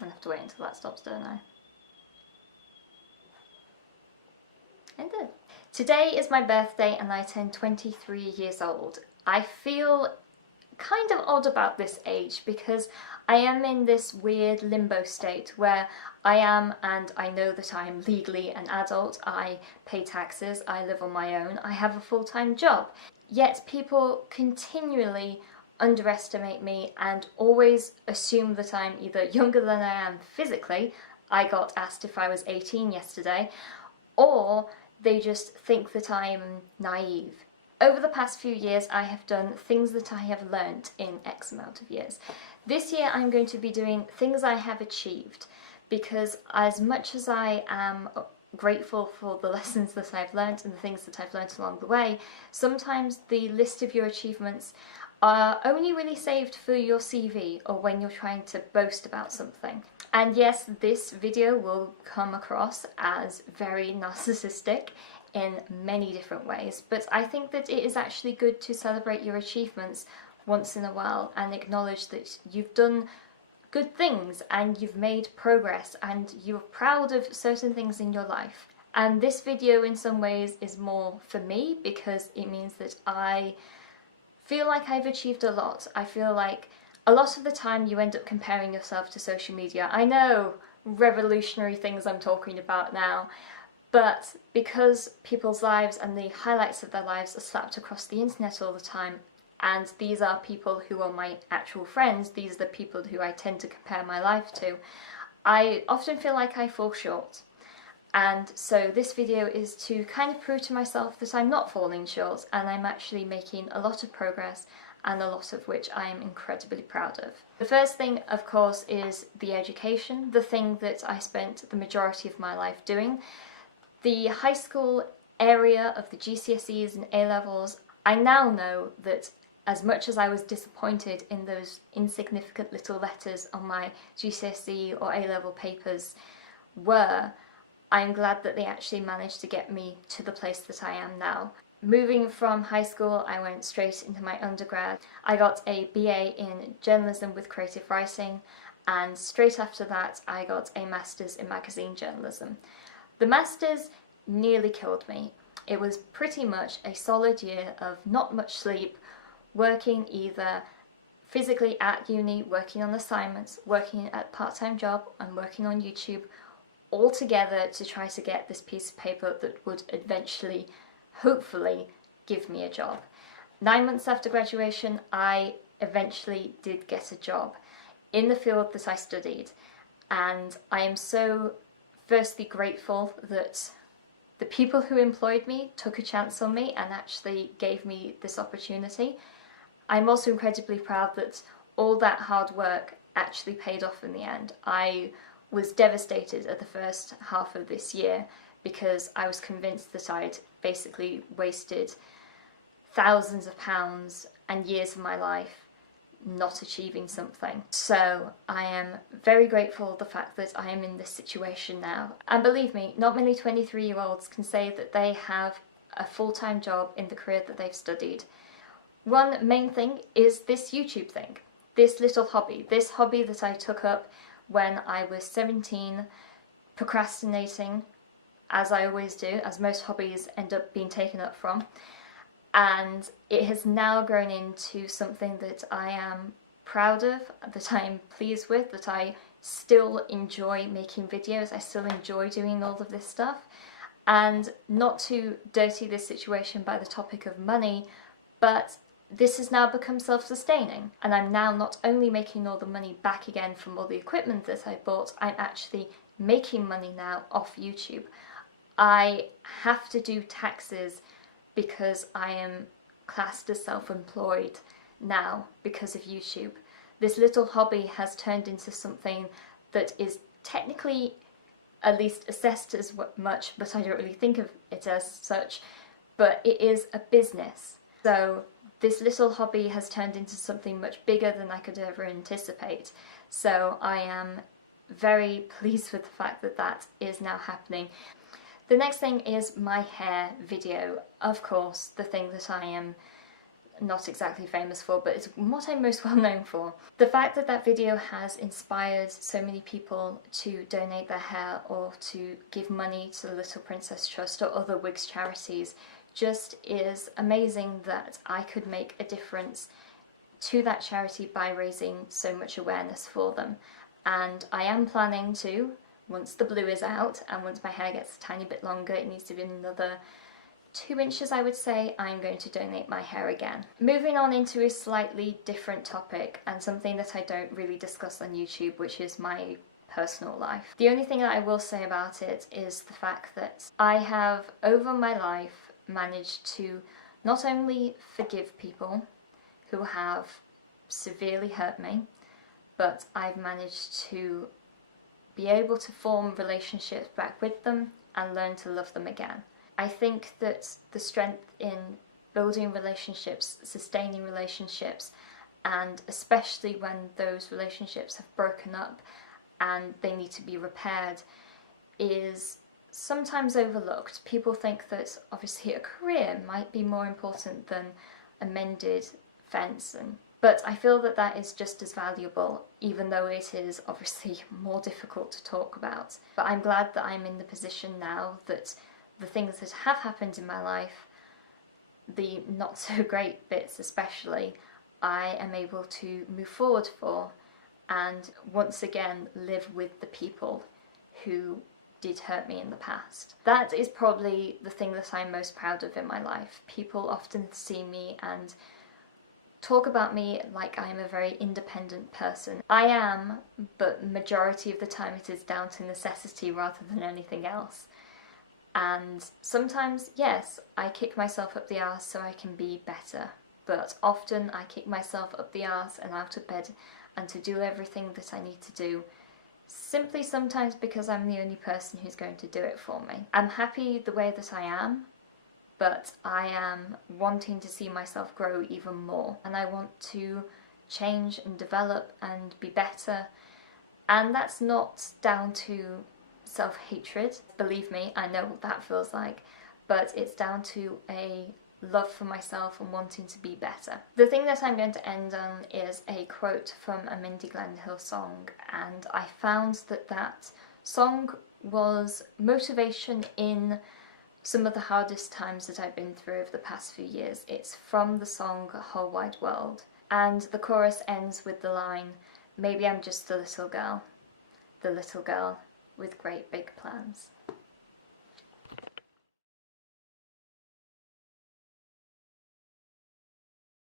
I have to wait until that stops, don't I? It did. Today is my birthday and I turn 23 years old. I feel kind of odd about this age because I am in this weird limbo state where I am, and I know that I'm legally an adult, I pay taxes, I live on my own, I have a full-time job. Yet people continually underestimate me and always assume that I'm either younger than I am physically. I got asked if I was 18 yesterday, or they just think that I'm naive. Over the past few years, I have done things that I have learnt in X amount of years. This year I'm going to be doing things I have achieved, because as much as I am grateful for the lessons that I've learnt and the things that I've learnt along the way, sometimes the list of your achievements are only really saved for your CV or when you're trying to boast about something. And yes, this video will come across as very narcissistic in many different ways, but I think that it is actually good to celebrate your achievements once in a while and acknowledge that you've done good things and you've made progress and you're proud of certain things in your life. And this video in some ways is more for me because it means that I feel like I've achieved a lot. I feel like a lot of the time you end up comparing yourself to social media. I know, revolutionary things I'm talking about now. But because people's lives and the highlights of their lives are slapped across the internet all the time, and these are people who are my actual friends, these are the people who I tend to compare my life to, I often feel like I fall short. And so this video is to kind of prove to myself that I'm not falling short and I'm actually making a lot of progress, and a lot of which I am incredibly proud of. The first thing, of course, is the education, the thing that I spent the majority of my life doing. The high school area of the GCSEs and A-levels, I now know that as much as I was disappointed in those insignificant little letters on my GCSE or A-level papers were, I'm glad that they actually managed to get me to the place that I am now. Moving from high school, I went straight into my undergrad. I got a BA in journalism with creative writing, and straight after that I got a master's in magazine journalism. The master's nearly killed me. It was pretty much a solid year of not much sleep, working either physically at uni, working on assignments, working at a part-time job, and working on YouTube, all together to try to get this piece of paper that would eventually, hopefully, give me a job. 9 months after graduation, I eventually did get a job in the field that I studied, and I am so firstly grateful that the people who employed me took a chance on me and actually gave me this opportunity. I'm also incredibly proud that all that hard work actually paid off in the end. I was devastated at the first half of this year because I was convinced that I'd basically wasted thousands of pounds and years of my life not achieving something. So I am very grateful for the fact that I am in this situation now. And believe me, not many 23-year-olds can say that they have a full-time job in the career that they've studied. One main thing is this YouTube thing, this little hobby, this hobby that I took up when I was 17, procrastinating, as I always do, as most hobbies end up being taken up from. And it has now grown into something that I am proud of, that I'm pleased with, that I still enjoy making videos, I still enjoy doing all of this stuff. And not to dirty this situation by the topic of money, but this has now become self-sustaining, and I'm now not only making all the money back again from all the equipment that I bought, I'm actually making money now off YouTube. I have to do taxes because I am classed as self-employed now because of YouTube. This little hobby has turned into something that is technically at least assessed as much, but I don't really think of it as such, but it is a business. So this little hobby has turned into something much bigger than I could ever anticipate. So I am very pleased with the fact that that is now happening. The next thing is my hair video. Of course, the thing that I am not exactly famous for, but it's what I'm most well known for. The fact that that video has inspired so many people to donate their hair or to give money to the Little Princess Trust or other wigs charities just is amazing, that I could make a difference to that charity by raising so much awareness for them. And I am planning to, once the blue is out and once my hair gets a tiny bit longer, it needs to be another 2 inches I would say, I'm going to donate my hair again. Moving on into a slightly different topic and something that I don't really discuss on YouTube, which is my personal life. The only thing that I will say about it is the fact that I have over my life managed to not only forgive people who have severely hurt me, but I've managed to be able to form relationships back with them and learn to love them again. I think that the strength in building relationships, sustaining relationships, and especially when those relationships have broken up and they need to be repaired, is sometimes overlooked. People think that obviously a career might be more important than a mended fence, but I feel that that is just as valuable, even though it is obviously more difficult to talk about. But I'm glad that I'm in the position now that the things that have happened in my life, the not so great bits especially, I am able to move forward for and once again live with the people who did hurt me in the past. That is probably the thing that I'm most proud of in my life. People often see me and talk about me like I am a very independent person. I am, but majority of the time it is down to necessity rather than anything else. And sometimes, yes, I kick myself up the arse so I can be better, but often I kick myself up the arse and out of bed and to do everything that I need to do, simply sometimes because I'm the only person who's going to do it for me. I'm happy the way that I am, but I am wanting to see myself grow even more, and I want to change and develop and be better, and that's not down to self-hatred. Believe me, I know what that feels like, but it's down to a love for myself and wanting to be better. The thing that I'm going to end on is a quote from a Mindy Glenhill song, and I found that that song was motivation in some of the hardest times that I've been through over the past few years. It's from the song Whole Wide World, and the chorus ends with the line, "Maybe I'm just the little girl with great big plans."